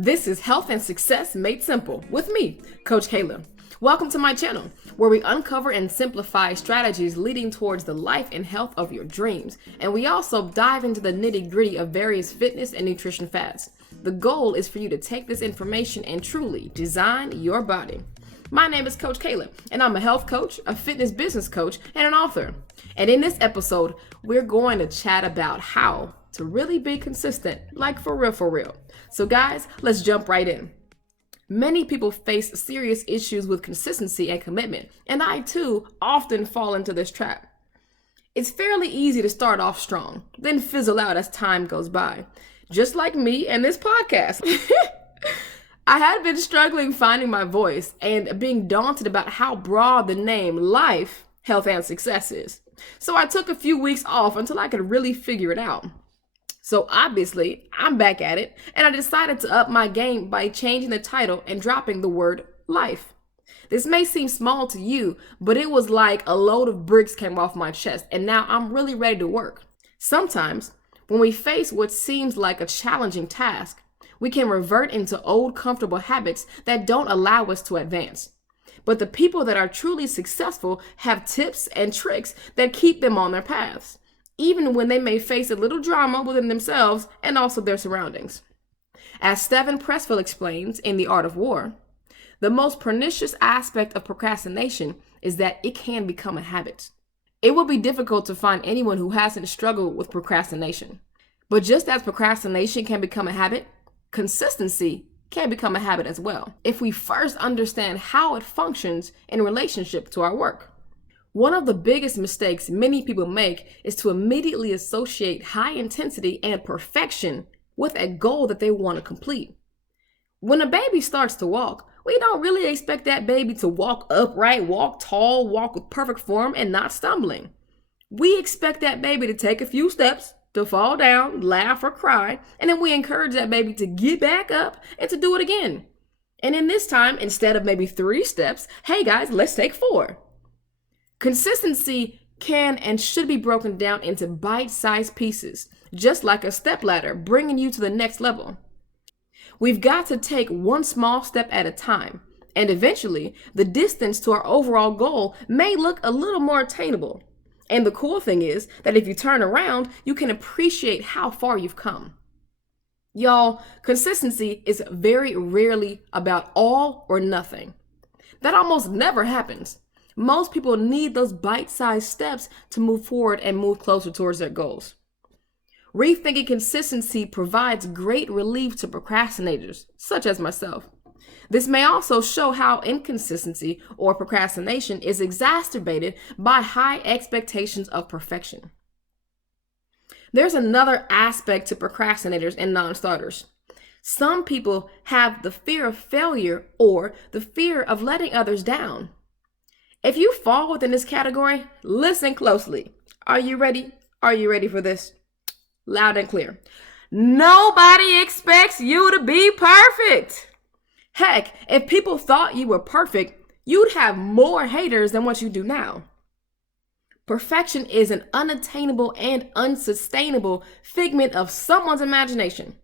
This is Health and Success Made Simple with me, Coach Cailah. Welcome to my channel, where we uncover and simplify strategies leading towards the life and health of your dreams. And we also dive into the nitty-gritty of various fitness and nutrition fads. The goal is for you to take this information and truly design your body. My name is Coach Cailah, and I'm a health coach, a fitness business coach, and an author. And in this episode, we're going to chat about how to really be consistent, like for real. So guys, let's jump right in. Many people face serious issues with consistency and commitment, and I too often fall into this trap. It's fairly easy to start off strong, then fizzle out as time goes by, just like me and this podcast. I had been struggling finding my voice and being daunted about how broad the name life, health, and success is. So I took a few weeks off until I could really figure it out. So obviously, I'm back at it, and I decided to up my game by changing the title and dropping the word life. This may seem small to you, but it was like a load of bricks came off my chest, and now I'm really ready to work. Sometimes, when we face what seems like a challenging task, we can revert into old comfortable habits that don't allow us to advance. But the people that are truly successful have tips and tricks that keep them on their paths, even when they may face a little drama within themselves and also their surroundings. As Steven Pressfield explains in The Art of War, the most pernicious aspect of procrastination is that it can become a habit. It will be difficult to find anyone who hasn't struggled with procrastination. But just as procrastination can become a habit, consistency can become a habit as well, if we first understand how it functions in relationship to our work. One of the biggest mistakes many people make is to immediately associate high intensity and perfection with a goal that they want to complete. When a baby starts to walk, we don't really expect that baby to walk upright, walk tall, walk with perfect form, and not stumbling. We expect that baby to take a few steps, to fall down, laugh, or cry, and then we encourage that baby to get back up and to do it again. And in this time, instead of maybe 3 steps, hey guys, let's take 4. Consistency can and should be broken down into bite-sized pieces, just like a stepladder, bringing you to the next level. We've got to take one small step at a time, and eventually, the distance to our overall goal may look a little more attainable. And the cool thing is that if you turn around, you can appreciate how far you've come. Y'all, consistency is very rarely about all or nothing. That almost never happens. Most people need those bite-sized steps to move forward and move closer towards their goals. Rethinking consistency provides great relief to procrastinators, such as myself. This may also show how inconsistency or procrastination is exacerbated by high expectations of perfection. There's another aspect to procrastinators and non-starters. Some people have the fear of failure or the fear of letting others down. If you fall within this category, listen closely. Are you ready? Are you ready for this? Loud and clear. Nobody expects you to be perfect. Heck, if people thought you were perfect, you'd have more haters than what you do now. Perfection is an unattainable and unsustainable figment of someone's imagination.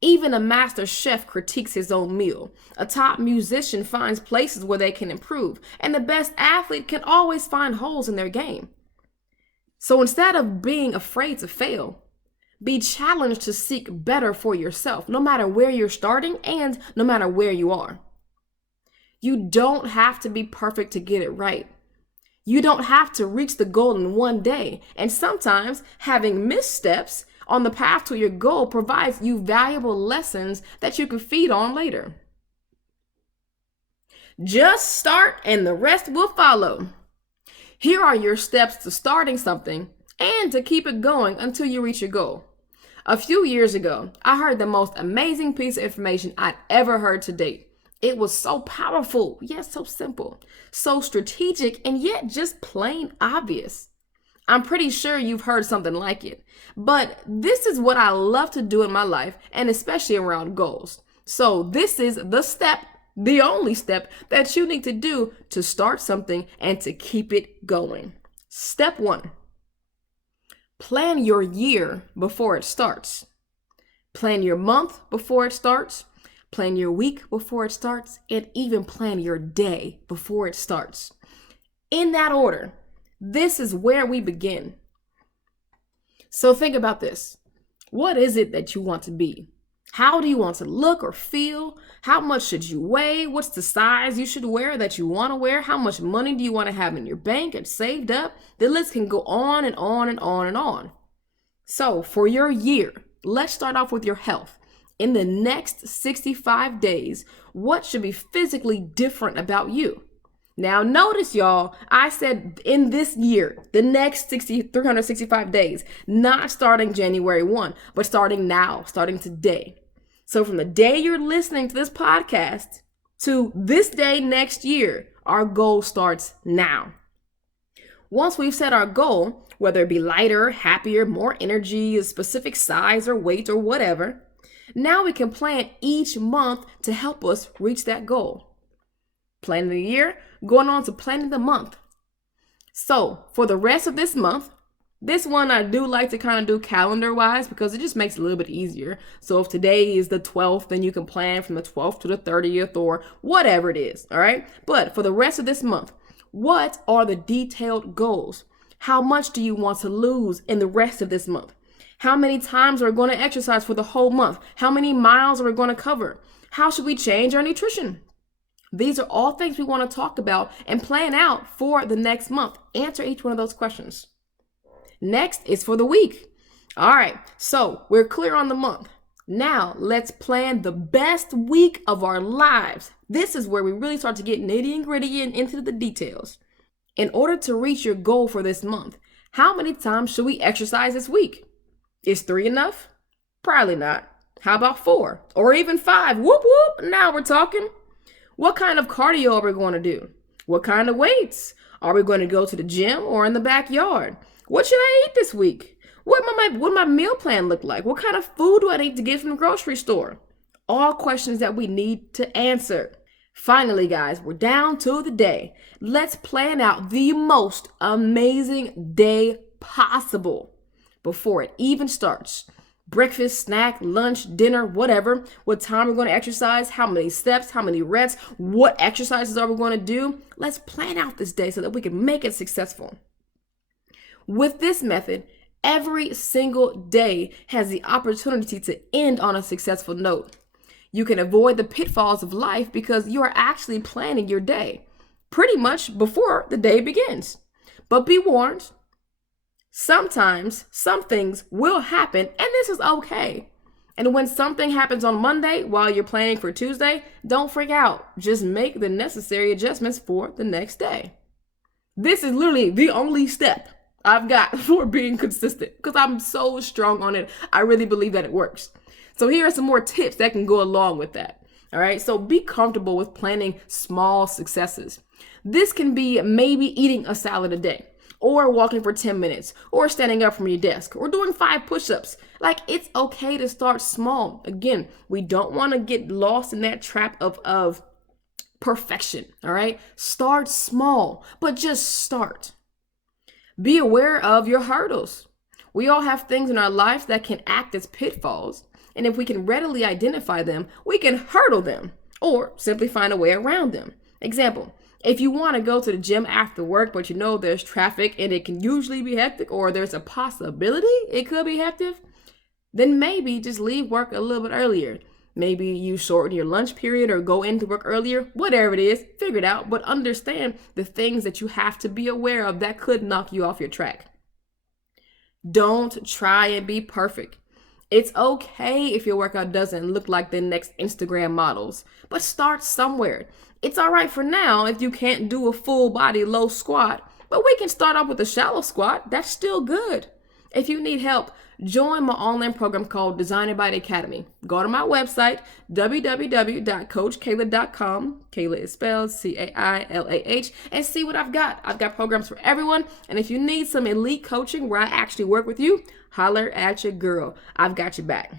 Even a master chef critiques his own meal. A top musician finds places where they can improve, and the best athlete can always find holes in their game. So instead of being afraid to fail, be challenged to seek better for yourself, no matter where you're starting and no matter where you are. You don't have to be perfect to get it right. You don't have to reach the goal in one day. And sometimes having missteps on the path to your goal provides you valuable lessons that you can feed on later. Just start and the rest will follow. Here are your steps to starting something and to keep it going until you reach your goal. A few years ago, I heard the most amazing piece of information I'd ever heard to date. It was so powerful, yet so simple, so strategic, and yet just plain obvious. I'm pretty sure you've heard something like it, but this is what I love to do in my life, and especially around goals. So this is the step, the only step that you need to do to start something and to keep it going. Step 1. Plan your year before it starts. Plan your month before it starts. plan your week before it starts, and even plan your day before it starts. In that order, this is where we begin. So think about this. What is it that you want to be? How do you want to look or feel? How much should you weigh? What's the size you should wear that you want to wear? How much money do you want to have in your bank and saved up? The list can go on and on and on and on. So for your year, let's start off with your health. In the next 65 days, what should be physically different about you? Now notice, y'all, I said in this year, the next 365 days, not starting January 1, but starting now, starting today. So from the day you're listening to this podcast to this day next year, our goal starts now. Once we've set our goal, whether it be lighter, happier, more energy, a specific size or weight or whatever, now we can plan each month to help us reach that goal. Planning the year, going on to planning the month. So for the rest of this month, this one I do like to kind of do calendar wise because it just makes it a little bit easier. So if today is the 12th, then you can plan from the 12th to the 30th or whatever it is. All right. But for the rest of this month, what are the detailed goals? How much do you want to lose in the rest of this month? How many times are we going to exercise for the whole month? How many miles are we going to cover? How should we change our nutrition? These are all things we want to talk about and plan out for the next month. Answer each one of those questions. Next is for the week. All right, so we're clear on the month. Now let's plan the best week of our lives. This is where we really start to get nitty and gritty and into the details. In order to reach your goal for this month, how many times should we exercise this week? Is 3 enough? Probably not. How about 4 or even 5? Whoop, whoop. Now we're talking. What kind of cardio are we going to do? What kind of weights? Are we going to go to the gym or in the backyard? What should I eat this week? What my meal plan look like? What kind of food do I need to get from the grocery store? All questions that we need to answer. Finally, guys, we're down to the day. Let's plan out the most amazing day possible before it even starts. Breakfast, snack, lunch, dinner, whatever, what time we're going to exercise, how many steps, how many reps, what exercises are we going to do. Let's plan out this day so that we can make it successful. With this method, every single day has the opportunity to end on a successful note. You can avoid the pitfalls of life because you are actually planning your day pretty much before the day begins. But be warned, sometimes some things will happen, and this is okay. And when something happens on Monday while you're planning for Tuesday, don't freak out. Just make the necessary adjustments for the next day. This is literally the only step I've got for being consistent because I'm so strong on it. I really believe that it works. So here are some more tips that can go along with that. All right. So be comfortable with planning small successes. This can be maybe eating a salad a day, or walking for 10 minutes, or standing up from your desk, or doing 5 push-ups. Like, it's okay to start small. Again, we don't want to get lost in that trap of perfection, all right? Start small, but just start. Be aware of your hurdles. We all have things in our lives that can act as pitfalls, and if we can readily identify them, we can hurdle them, or simply find a way around them. Example, if you want to go to the gym after work, but you know there's traffic and it can usually be hectic, or there's a possibility it could be hectic, then maybe just leave work a little bit earlier. Maybe you shorten your lunch period or go into work earlier, whatever it is, figure it out, but understand the things that you have to be aware of that could knock you off your track. Don't try and be perfect. It's okay if your workout doesn't look like the next Instagram models, but start somewhere. It's all right for now if you can't do a full body low squat, but we can start off with a shallow squat. That's still good. If you need help, join my online program called Designer by the Academy. Go to my website, www.coachcailah.com. Cailah is spelled Cailah, and see what I've got. I've got programs for everyone. And if you need some elite coaching where I actually work with you, holler at your girl. I've got your back.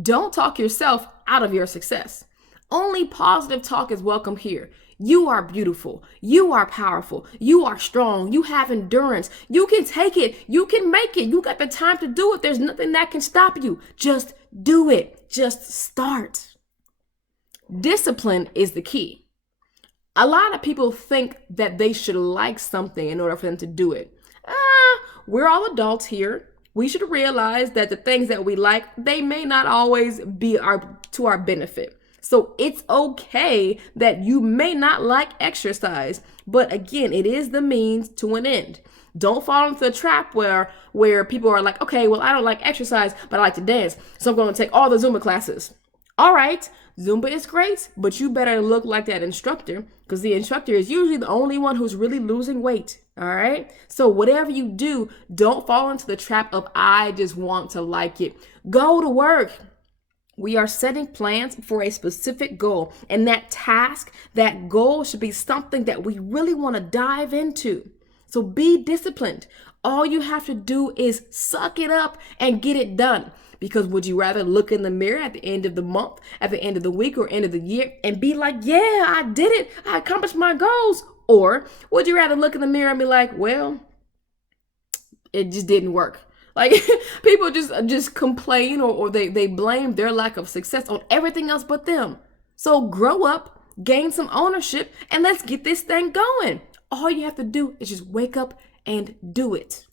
Don't talk yourself out of your success. Only positive talk is welcome here. You are beautiful. You are powerful. You are strong. You have endurance. You can take it. You can make it. You got the time to do it. There's nothing that can stop you. Just do it. Just start. Discipline is the key. A lot of people think that they should like something in order for them to do it. We're all adults here. We should realize that the things that we like, they may not always be to our benefit. So it's okay that you may not like exercise, but again, it is the means to an end. Don't fall into the trap where people are like, okay, well, I don't like exercise, but I like to dance, so I'm going to take all the Zumba classes. All right, Zumba is great, but you better look like that instructor, because the instructor is usually the only one who's really losing weight. All right, so whatever you do, don't fall into the trap of I just want to like it. Go to work. We are setting plans for a specific goal, and that task, that goal should be something that we really want to dive into. So be disciplined. All you have to do is suck it up and get it done. Because would you rather look in the mirror at the end of the month, at the end of the week, or end of the year and be like, yeah, I did it. I accomplished my goals. Or would you rather look in the mirror and be like, well, it just didn't work. Like people just complain or they blame their lack of success on everything else but them. So grow up, gain some ownership, and let's get this thing going. All you have to do is just wake up and do it.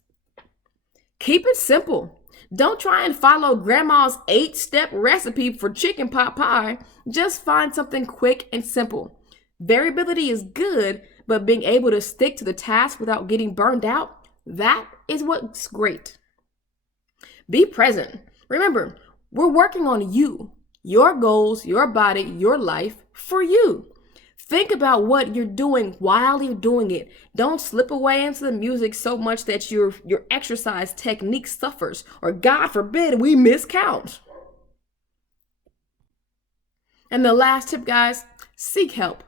Keep it simple. Don't try and follow grandma's 8-step recipe for chicken pot pie. Just find something quick and simple. Variability is good, but being able to stick to the task without getting burned out, that is what's great. Be present. Remember, we're working on you, your goals, your body, your life for you. Think about what you're doing while you're doing it. Don't slip away into the music so much that your exercise technique suffers, or God forbid, we miscount. And the last tip, guys, seek help.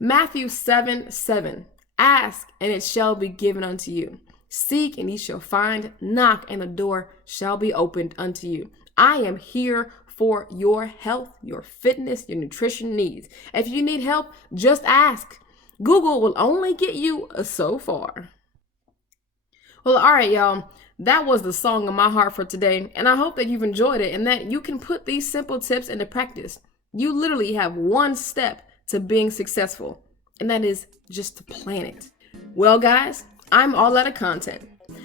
Matthew 7:7. Ask, and it shall be given unto you. Seek, and ye shall find. Knock, and the door shall be opened unto you. I am here for your health, your fitness, your nutrition needs. If you need help, just ask. Google will only get you so far. Well, all right, y'all. That was the song of my heart for today, and I hope that you've enjoyed it and that you can put these simple tips into practice. You literally have one step to being successful, and that is just to plan it. Well, guys, I'm all out of content.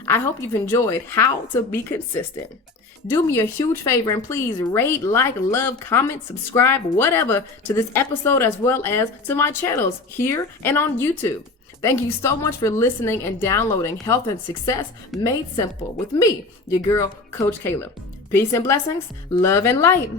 I hope you've enjoyed how to be consistent. Do me a huge favor and please rate, like, love, comment, subscribe, whatever to this episode as well as to my channels here and on YouTube. Thank you so much for listening and downloading Health and Success Made Simple with me, your girl, Coach Cailah. Peace and blessings, love and light.